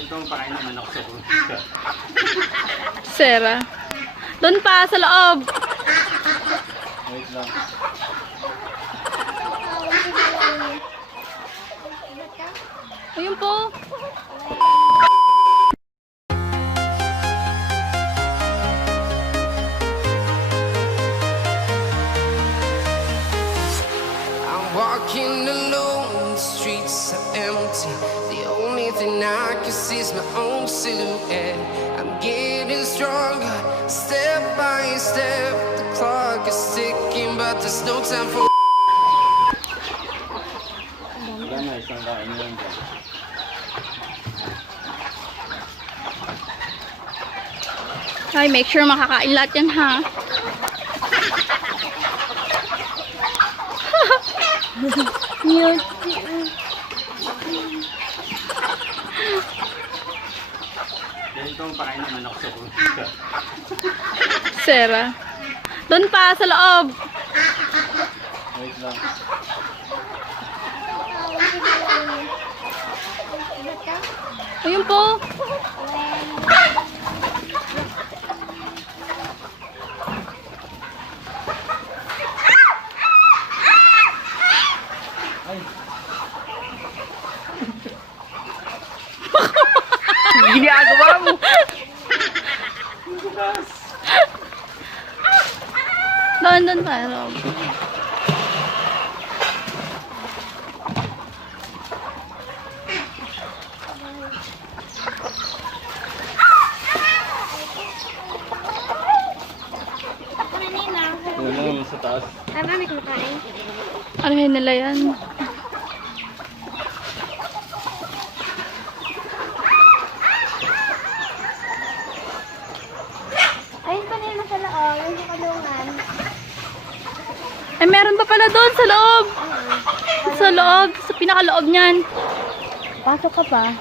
Ganitong pakain naman ako sa Probinsya. Sera. Doon pa, sa loob. Wait lang. Ayun po. I'm walking alone, the streets are empty. The only thing I can see is my own silhouette. I'm getting stronger, step by step. The clock is ticking, but there's no time for. Wala na, isang kain lang. Ay, make sure makakain lahat yan, ha? Ganitong pakain naman ako sa Probinsya. Sera. Doon pa, sa loob. Wait lang. Ayun po. Ginagawa mo. Doon pa, loob. Wala naman sa taas. Ay, mami, kumakain. Ano yun nila yan? Ayun pa nila sa loob, yung sa kulungan. Ay, meron pa pala doon sa loob. Sa loob, sa pinakaloob niyan. Pasok ka pa.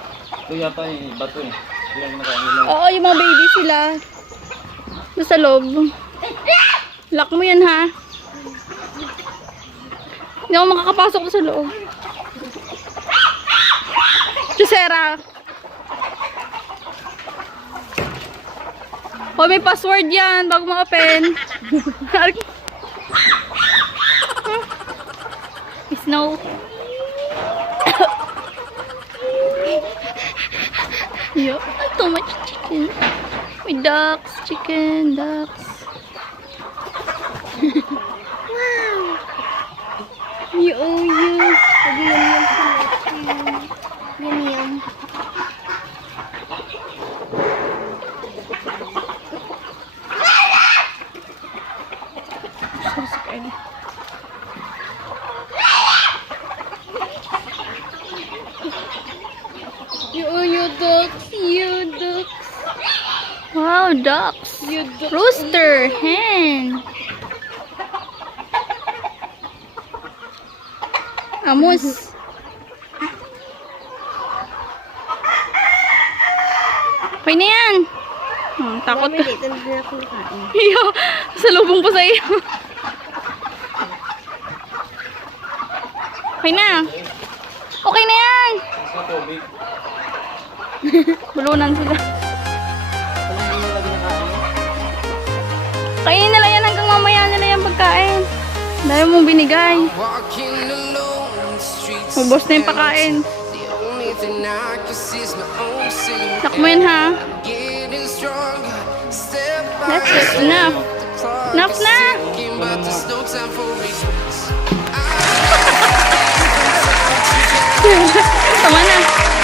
Ito yata yung bato eh. Ilang nakain nila. Oo, yung mga baby sila. Doon sa loob. Lock mo yan, ha? Hindi ako makakapasok doon sa loob. Jessiac. Oh, may password yan bago ma-open. Snow. Yo, too much chicken. With ducks, chicken, ducks. Wow! Yo. Sabi yun sila. Yum. You ducks. Wow, ducks. Rooster, hen. Amos. Okay na yan. Takot ka. Iyo, salubong po sa iyo. Okay na. Okay na yan. Sa tubig. Bulunan sila. Walang hindi nila ginakain. Kainin nila yan hanggang mamaya nila yung pagkain. Dahil mong binigay. Walking alone, the streets are Ubos na yung pagkain. The only thing I can see is my own silhouette. Lock mo yan, ha? Getting stronger, step by That's it. Enough. Enough na. ticking, but there's no time for regrets. Tama na.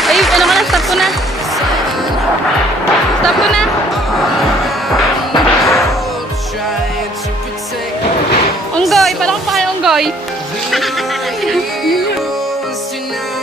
Ay, ano ka na? Stop ko na. Stop ko na. Trying to protect Unggoy. Parang pa kayo, unggoy. heroes tonight.